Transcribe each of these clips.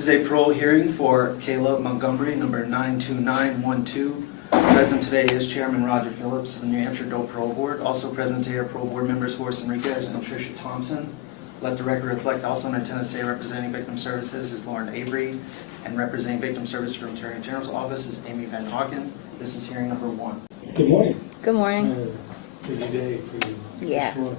This is a parole hearing for Kayla Montgomery, number 92912. Present today is Chairman Roger Phillips of the New Hampshire Adult Parole Board. Also present today are parole board members Horace Enriquez and Tricia Thompson. Let the record reflect also in attendance today representing Victim Services is Lauren Avery, and representing Victim Services from Attorney General's Office is Amy Van Hawken. This is hearing number 1. Good morning. Good morning. Busy day for you. Yeah. Sure.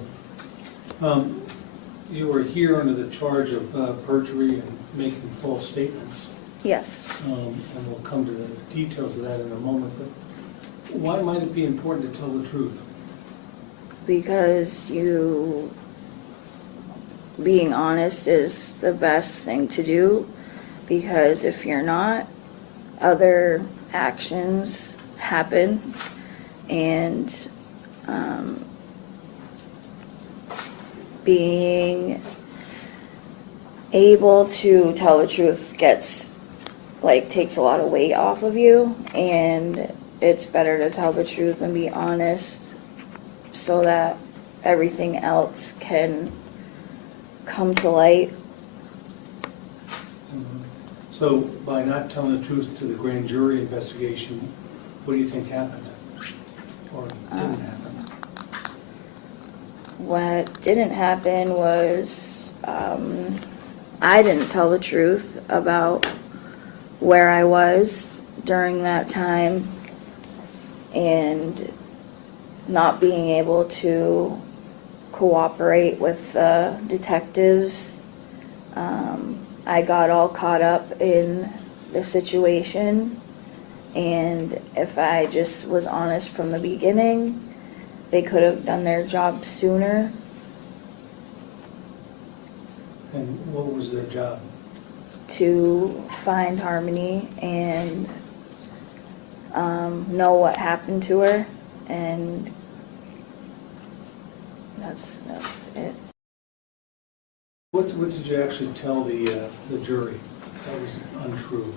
You were here under the charge of perjury and making false statements. Yes. And we'll come to the details of that in a moment. But why might it be important to tell the truth? Because being honest is the best thing to do, because if you're not, other actions happen, and being able to tell the truth takes a lot of weight off of you, and it's better to tell the truth and be honest so that everything else can come to light. So by not telling the truth to the grand jury investigation, what do you think happened or didn't happen? What didn't happen was I didn't tell the truth about where I was during that time, and not being able to cooperate with the detectives. I got all caught up in the situation, and if I just was honest from the beginning, they could have done their job sooner. And what was their job? To find Harmony and know what happened to her, and that's it. What did you actually tell the jury that was untrue?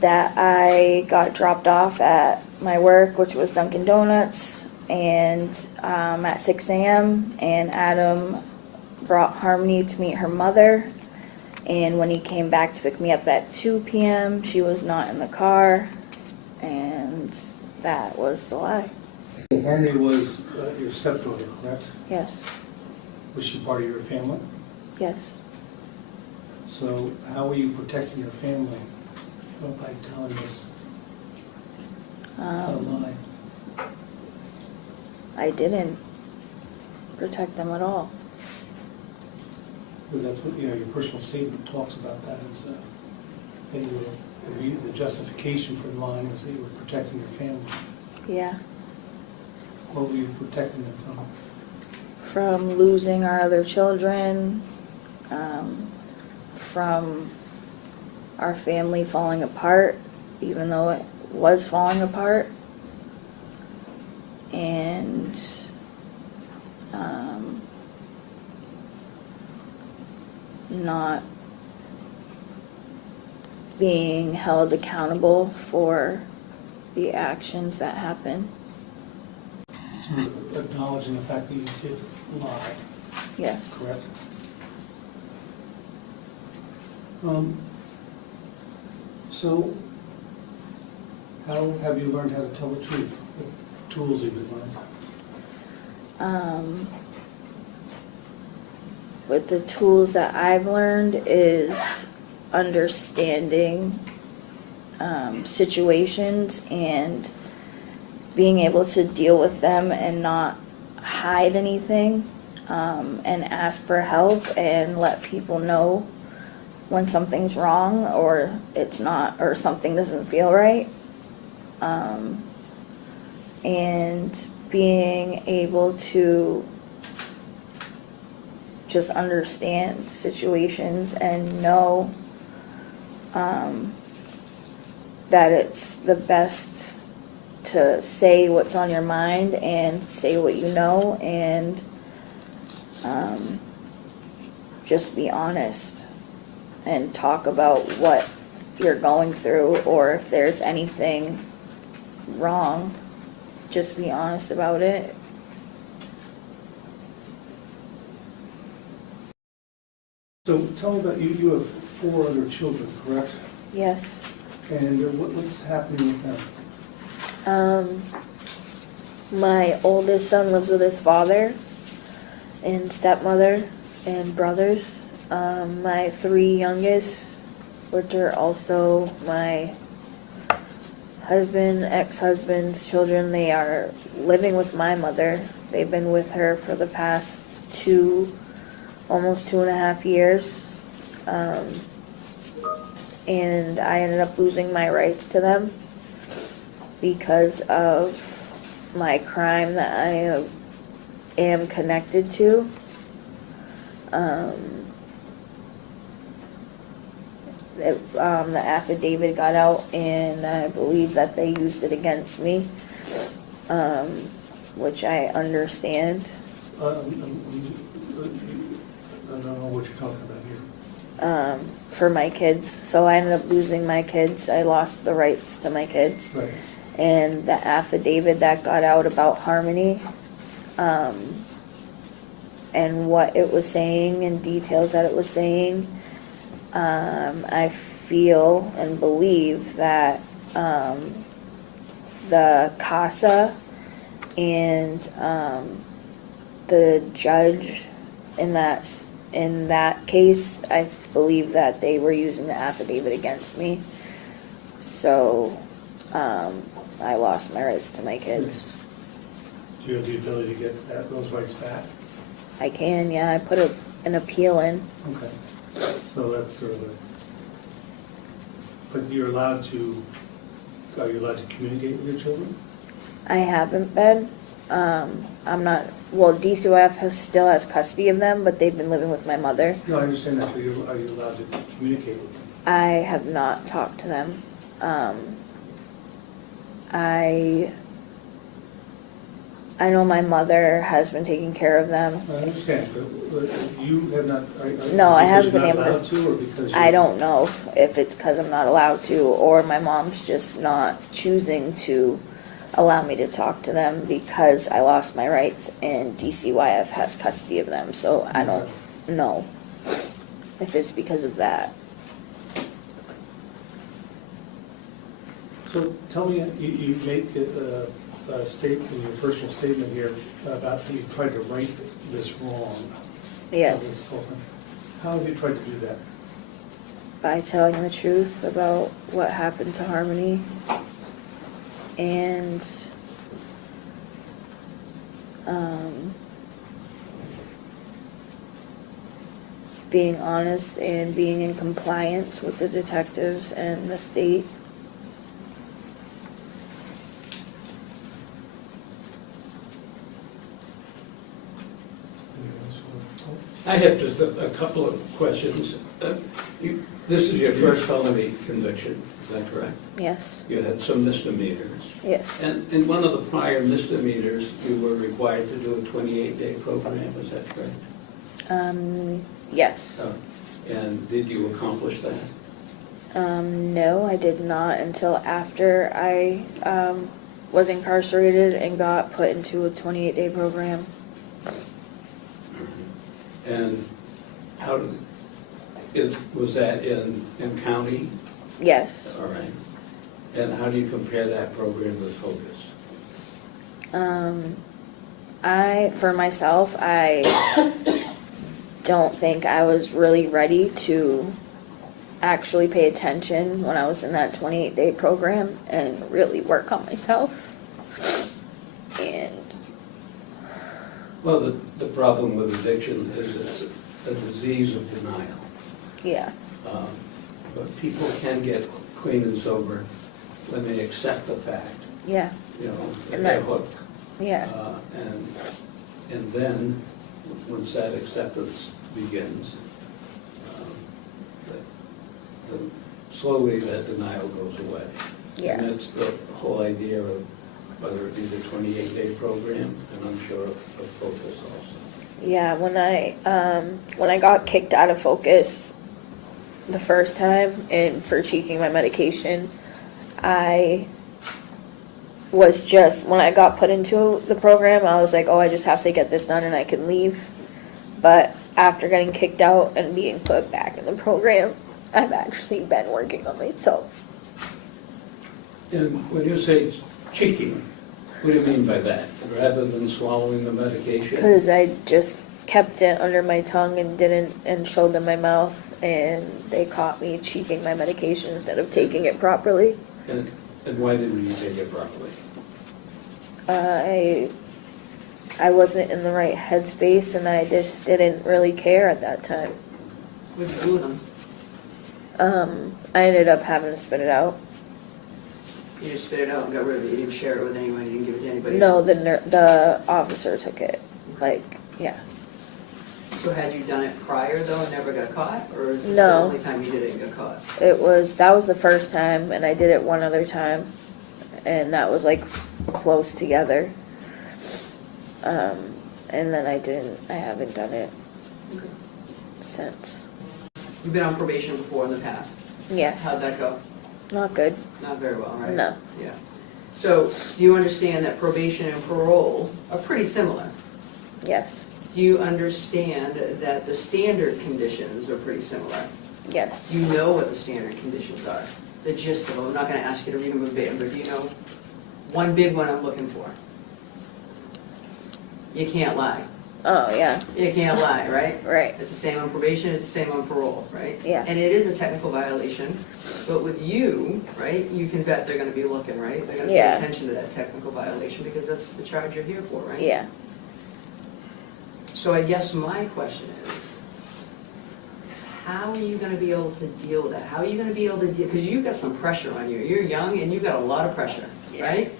That I got dropped off at my work, which was Dunkin' Donuts, and at 6 a.m. and Adam brought Harmony to meet her mother, and when he came back to pick me up at 2 p.m. she was not in the car, and that was the lie. Harmony was your stepdaughter, correct? Yes. Was she part of your family? Yes. So how were you protecting your family by telling this lie? I didn't protect them at all. Because that's what, your personal statement talks about that, is that you were, the justification for lying was that you were protecting your family. Yeah. What were you protecting them from? From losing our other children, from our family falling apart, even though it was falling apart, and not being held accountable for the actions that happened. So acknowledging the fact that you did lie. Yes. Correct? So how have you learned how to tell the truth? What tools have you learned? With the tools that I've learned is understanding situations and being able to deal with them and not hide anything, and ask for help and let people know when something's wrong or it's not, or something doesn't feel right, and being able to just understand situations and know that it's the best to say what's on your mind and say what you know, and just be honest and talk about what you're going through, or if there's anything wrong, just be honest about it. So tell me about you. You have 4 other children, correct? Yes. And what's happening with them? My oldest son lives with his father and stepmother and brothers. My 3 youngest, which are also my husband, ex-husband's children, they are living with my mother. They've been with her for the past almost 2.5 years. And I ended up losing my rights to them because of my crime that I am connected to. The affidavit got out, and I believe that they used it against me, which I understand. I don't know what you're talking about here. For my kids. So I ended up losing my kids. I lost the rights to my kids. Right. And the affidavit that got out about Harmony, and what it was saying and details that it was saying, I feel and believe that the CASA and the judge in that case, I believe that they were using the affidavit against me. So I lost my rights to my kids. Do you have the ability to get those rights back? I can, yeah. I put an appeal in. Okay. So that's sort of but are you allowed to communicate with your children? I haven't been. I'm not, well, DCYF still has custody of them, but they've been living with my mother. No, I understand that, but are you allowed to communicate with them? I have not talked to them. I know my mother has been taking care of them. I understand, but you have not, No, I haven't been because able you're not to. allowed to, or because I don't know if it's because I'm not allowed to, or my mom's just not choosing to allow me to talk to them because I lost my rights and DCYF has custody of them. So I don't know if it's because of that. So tell me, you make a statement, in your personal statement here, about how you tried to right this wrong. Yes, This whole thing. How have you tried to do that? by telling the truth about what happened to Harmony and being honest and being in compliance with the detectives and the state. I have just a couple of questions. This is your first felony conviction, is that correct? Yes, You had some misdemeanors. yes, And in one of the prior misdemeanors, you were required to do a 28-day program, is that correct? yes. And did you accomplish that? No, I did not until after I was incarcerated and got put into a 28-day program. And was that in county? Yes. All right. And how do you compare that program with Focus? For myself, I don't think I was really ready to actually pay attention when I was in that 28-day program and really work on myself. And Well, the problem with addiction is it's a disease of denial. yeah, But people can get clean and sober when they accept the fact, yeah, you know, that And they're that- hooked. yeah, And then, once that acceptance begins, slowly that denial goes away. yeah. And that's the whole idea of whether it be the 28-day program, and I'm sure of Focus also. Yeah, when I got kicked out of Focus the first time and for taking my medication, I was just, when I got put into the program, I was like, oh, I just have to get this done and I can leave. But after getting kicked out and being put back in the program, I've actually been working on myself. And when you say cheating, what do you mean by that? Rather than swallowing the medication? Because I just kept it under my tongue and didn't, and showed them my mouth, and they caught me cheating my medication instead of taking it properly. And why didn't you take it properly? I wasn't in the right headspace, and I just didn't really care at that time. What'd you do with them? I ended up having to spit it out. You just spit it out and got rid of it, you didn't share it with anyone, you didn't give it to anybody No, else? the officer took it. Like, yeah. So had you done it prior though and never got caught, or is this No. the only time you did it and got caught? That was the first time, and I did it one other time, and that was like close together. And then I haven't done it Okay. since. You've been on probation before in the past. Yes. How'd that go? Not good. Not very well, right? No. Yeah. So, do you understand that probation and parole are pretty similar? Yes. Do you understand that the standard conditions are pretty similar? Yes. Do you know what the standard conditions are? The gist of them, I'm not gonna ask you to read them verbatim, but do you know one big one I'm looking for? You can't lie. Oh, yeah. You can't lie, right? Right. It's the same on probation, it's the same on parole, right? Yeah. And it is a technical violation, but with you, right, you can bet they're gonna be looking, right? They're gonna pay Yeah. attention to that technical violation because that's the charge you're here for, right? Yeah. So I guess my question is, how are you gonna be able to deal with that? How are you gonna be able to deal, because you've got some pressure on you. You're young and you've got a lot of pressure, right?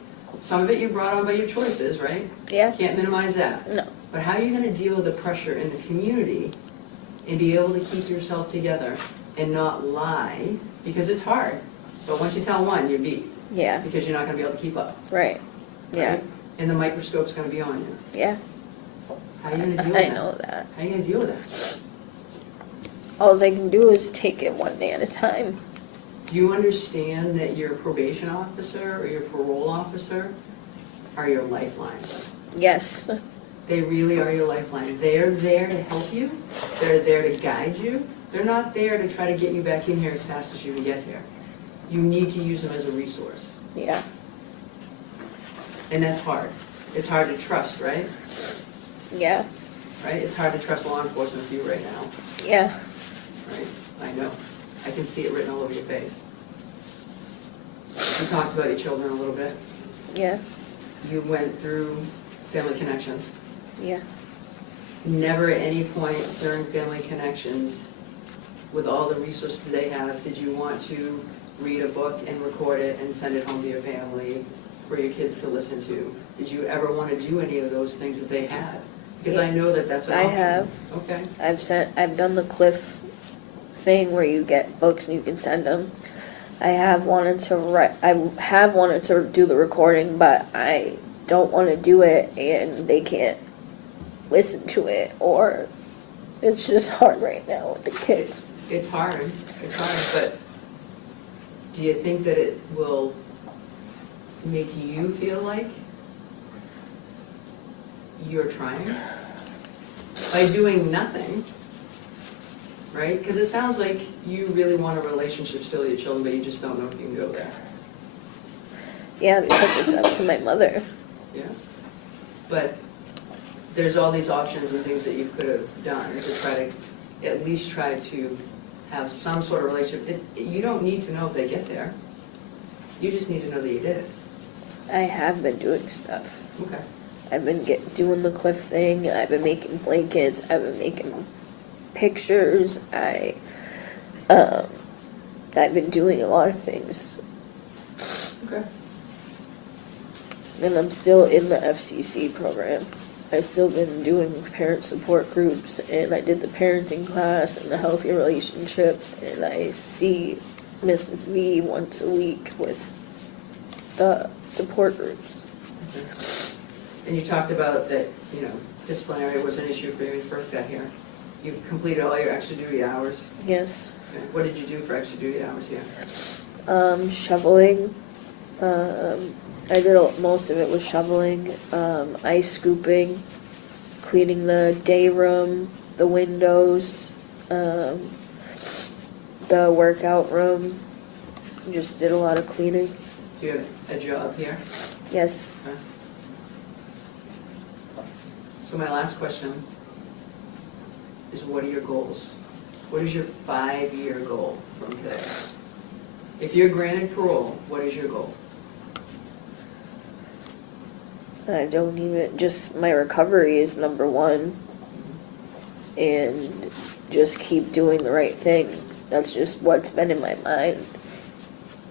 Some of it you brought on by your choices, right? Yeah. Can't minimize that. No. But how are you gonna deal with the pressure in the community and be able to keep yourself together and not lie? Because it's hard, but once you tell one, you're beat, Yeah. because you're not gonna be able to keep up. Right. Yeah. right? And the microscope's gonna be on you. Yeah. How are you gonna deal with I that? know that. How are you gonna deal with that? All they can do is take it one day at a time. Do you understand that your probation officer or your parole officer are your lifeline? Yes. They really are your lifeline. They're there to help you. They're there to guide you. They're not there to try to get you back in here as fast as you can get here. You need to use them as a resource. Yeah. And that's hard. It's hard to trust, right? Yeah. Right? It's hard to trust law enforcement for you right now, Yeah. right? I know. I can see it written all over your face. You talked about your children a little bit. Yeah. You went through Family Connections. Yeah. Never at any point during Family Connections, with all the resources they have, did you want to read a book and record it and send it home to your family for your kids to listen to? Did you ever want to do any of those things that they had? Because I know that that's an I option. have. Okay. I've done the Cliff thing where you get books and you can send them. I have wanted to do the recording, but I don't want to do it and they can't listen to it, or it's just hard right now with the kids. It's hard, but do you think that it will make you feel like you're trying? By doing nothing, right? Because it sounds like you really want a relationship still with your children, but you just don't know if you can go there. Yeah, because it's up to my mother. Yeah? But there's all these options and things that you could have done to try to, at least try to have some sort of relationship. You don't need to know if they get there. You just need to know that you did it. I have been doing stuff. Okay. I've been doing the Cliff thing. I've been making blankets. I've been making pictures. I've been doing a lot of things, Okay. and I'm still in the FCC program. I've still been doing parent support groups, and I did the parenting class and the healthy relationships, and I see Miss V once a week with the support groups. And you talked about that, disciplinary was an issue for you when you first got here. You completed all your extra duty hours. Yes. Okay. What did you do for extra duty hours here? Shoveling. I did most of it was shoveling, ice scooping, cleaning the day room, the windows, the workout room. Just did a lot of cleaning. Do you have a job here? Yes. Okay. So my last question is, what are your goals? What is your 5-year goal from today? If you're granted parole, what is your goal? I don't even, just my recovery is number one. And just keep doing the right thing. That's just what's been in my mind.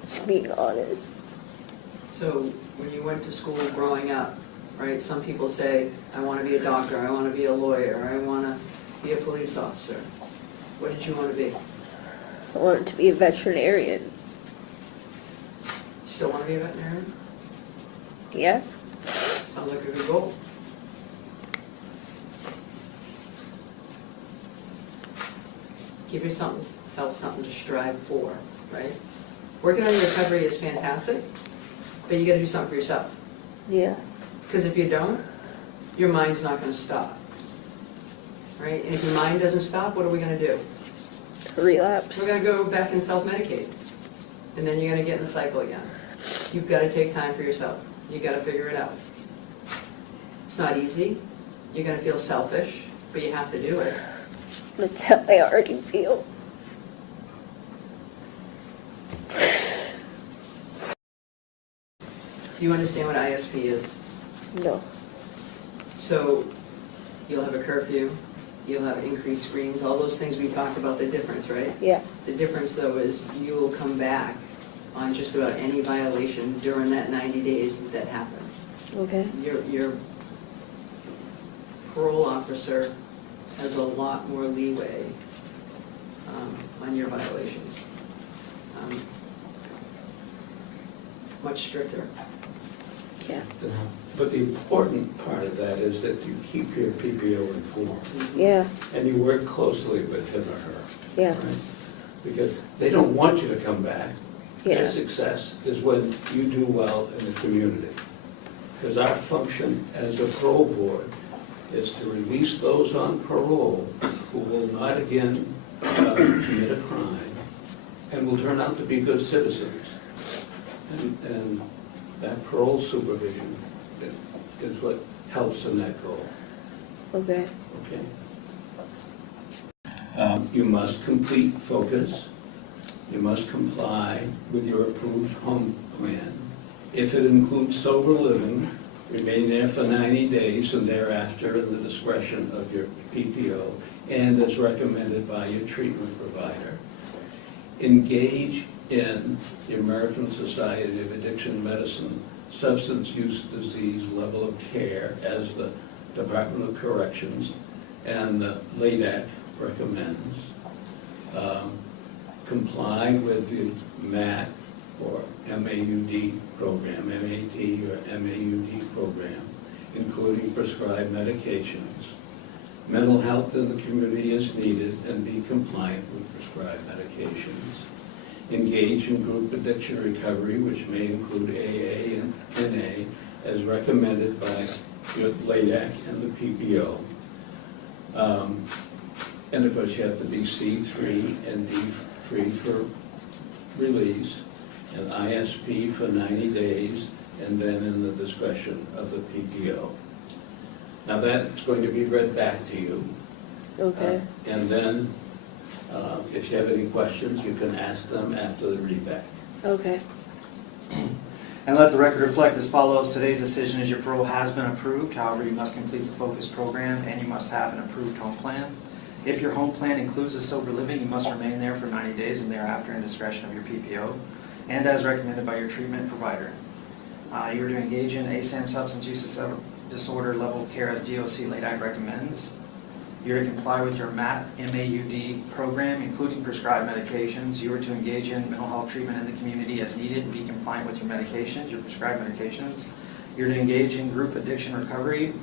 Just being honest. So when you went to school growing up, right, some people say, I want to be a doctor, I want to be a lawyer, I want to be a police officer. What did you want to be? I wanted to be a veterinarian. Still want to be a veterinarian? Yeah. Sounds like a good goal. Give yourself something to strive for, right? Working on your recovery is fantastic, but you gotta do something for yourself. Yeah. Because if you don't, your mind's not gonna stop, right? And if your mind doesn't stop, what are we gonna do? Relapse. We're gonna go back and self-medicate, and then you're gonna get in the cycle again. You've gotta take time for yourself. You gotta figure it out. It's not easy. You're gonna feel selfish, but you have to do it. That's how I already feel. Do you understand what ISP is? No. So you'll have a curfew, you'll have increased screens, all those things we talked about, the difference, right? Yeah. The difference though is you will come back on just about any violation during that 90 days that happens. Okay. Your parole officer has a lot more leeway on your violations. Much stricter. Yeah. But the important part of that is that you keep your PPO informed, Yeah. and you work closely with him or her. Yeah. Right? Because they don't want you to come back. Their Yeah. success is when you do well in the community. Because our function as a parole board is to release those on parole who will not again commit a crime and will turn out to be good citizens. And that parole supervision is what helps in that goal. Okay. Okay? You must complete focus. You must comply with your approved home plan. If it includes sober living, remain there for 90 days and thereafter in the discretion of your PPO and as recommended by your treatment provider. Engage in the American Society of Addiction Medicine Substance Use Disease Level of Care as the Department of Corrections and the LADAC recommends. Comply with the MAT or MAUD program, MAT or MAUD program, including prescribed medications. Mental health in the community is needed and be compliant with prescribed medications. Engage in group addiction recovery, which may include AA and NA, as recommended by your LADAC and the PPO. And of course, you have to be C3 and D3 for release, and ISP for 90 days, and then in the discretion of the PPO. Now that's going to be read back to you. Okay. And then, if you have any questions, you can ask them after the readback. Okay. And let the record reflect as follows. Today's decision is your parole has been approved. However, you must complete the focus program and you must have an approved home plan. If your home plan includes a sober living, you must remain there for 90 days and thereafter in discretion of your PPO and as recommended by your treatment provider. You are to engage in ASAM substance use disorder level of care as DOC LADAC recommends. You're to comply with your MAT MAUD program, including prescribed medications. You are to engage in mental health treatment in the community as needed and be compliant with your medications, your prescribed medications. You're to engage in group addiction recovery,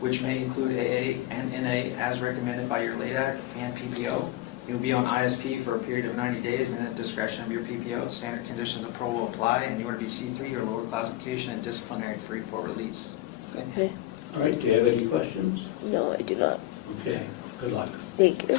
which may include AA and NA as recommended by your LADAC and PPO. You'll be on ISP for a period of 90 days and at discretion of your PPO. Standard conditions of parole will apply, and you are to be C3 or lower classification and disciplinary free for release. Okay. All right, do you have any questions? No, I do not. Okay, good luck. Thank you.